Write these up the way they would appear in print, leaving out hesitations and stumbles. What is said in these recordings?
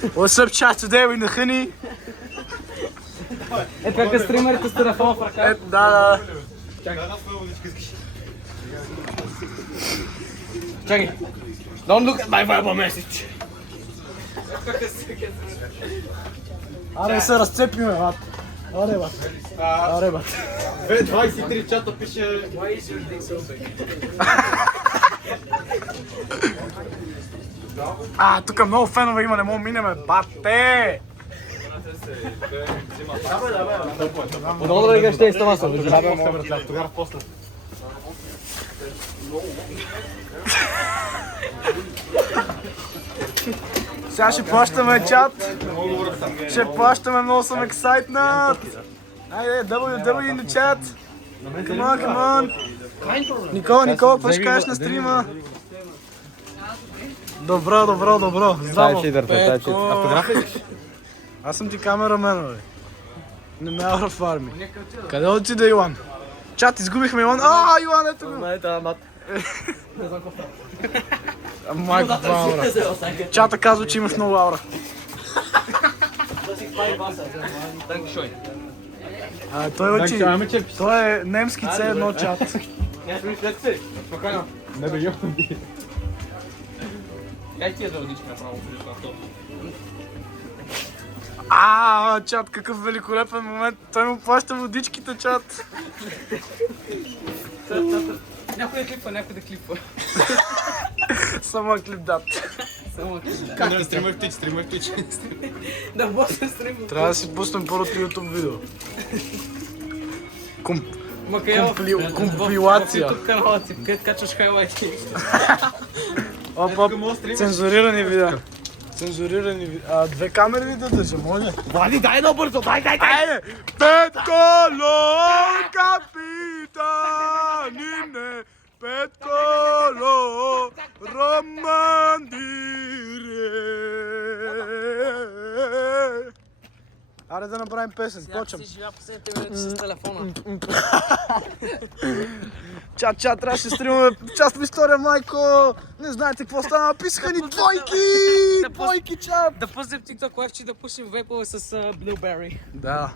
What's up, chat? Today we're in the Honey. Ето как стримерите с телефона в ръка. Да. Чакай. Don't look at my Viber message. Аре се разцепиме, бат. Аре, бат. Аре, бат. 23 чата пише... Why is your dick so big? Тук много фенове има, не мога минеме, бате! Много да играш тези стама съм. Тогава после. Сега ще плащаме чат. Ще плащаме, много съм ексайтнат. Айде, W in the chat. Come on. Никола, какво ще кажеш на стрима? Добро. Здраво. Автограф ли? Аз съм ти камерамен, бе. Не ме арафарми. Къде отиде Йоан? Чат, изгубихме Йоан. Йоан, ето го. Майко, това аура. Чата казва, че имаш много аура. Той учи. Той е немски C1 чат. Не бе, йоги. Как ти е да водичка направо? Чат, какъв великолепен момент. Той му плаща водичките, чат. Някой да клипва. Само клип дат. Как ти стримах тич? Да, босен стрим. Трябва да си пуснем първото YouTube видео. Компилация. YouTube канала си, където качваш хайлайти. Цензурирани видеа. Две камери ли да държа, може? Вали, дай едно бързо, дай! Айде! Петколо, капитанине, Петколо, романдире. Аре да направим песен, почвам. Сега си живя последните минути с телефона. Чат, трябваше да стримаме част от история, майко! Не знаете какво стана, писаха ни двойки, чат! Да пуснем TikTok лайфче, да пуснем вейпове с Blueberry. Да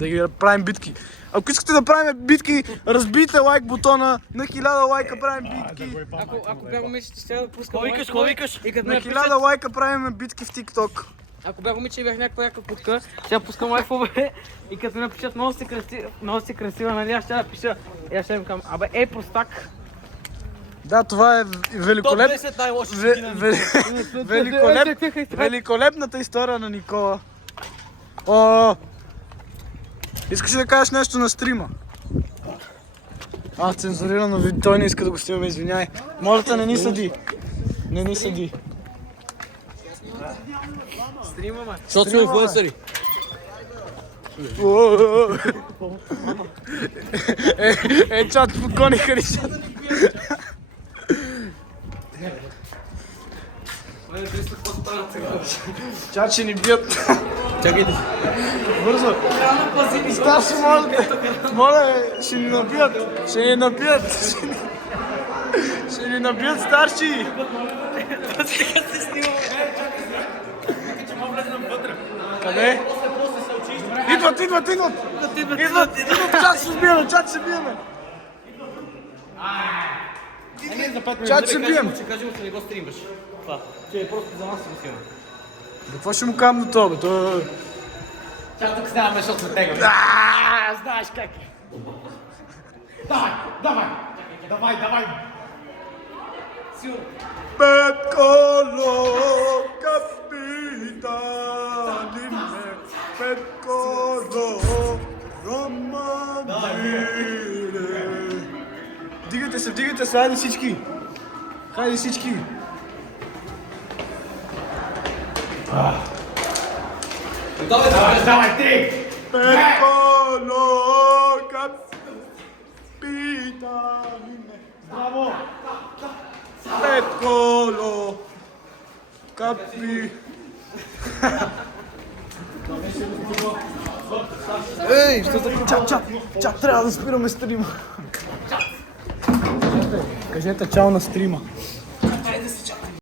ги правим битки. Ако искате да правим битки, разбийте лайк бутона, на 1000 лайка правим битки. Ако бях момиче, ще да пускам Какво викаш? На 1000 лайка правим битки в TikTok. Ако бях момиче и бях някаква яка путка, ще пускам лайфове и като ми напишат много си красива, нали, аз ще напиша и аз ще им казвам, простак. Да, това е великолепната история на Никола. Искаш ли да кажеш нещо на стрима? Цензурирано видео, той не иска да го снимаме, извиняй. Моля те, не ни съди. Стримаме. Защото сме инфлуенсъри. Чат, подгониха ли чат? Чат, ще ни бият. Чакайте. Бързо. Старши, моля, ще ни набият. Ще ни набият, старши. Къде? Идват! Чат ще биеме! Чат ще бием! Ще кажем, че не го стримаш. Това. Че е просто за нас си го снимам. Какво ще му кажам на това, бе? Чак тук снимаме, защото сме тегаме. Знаеш как е. Давай! Сигурно. Петколо, капитанине, Петколо, романдире. Вдигайте се, хайде всички. Давай, ти! Петколо, капитанине. Браво! Петколо, Ей, що за чат, трябва да спираме стрима. Кажете чао на стрима.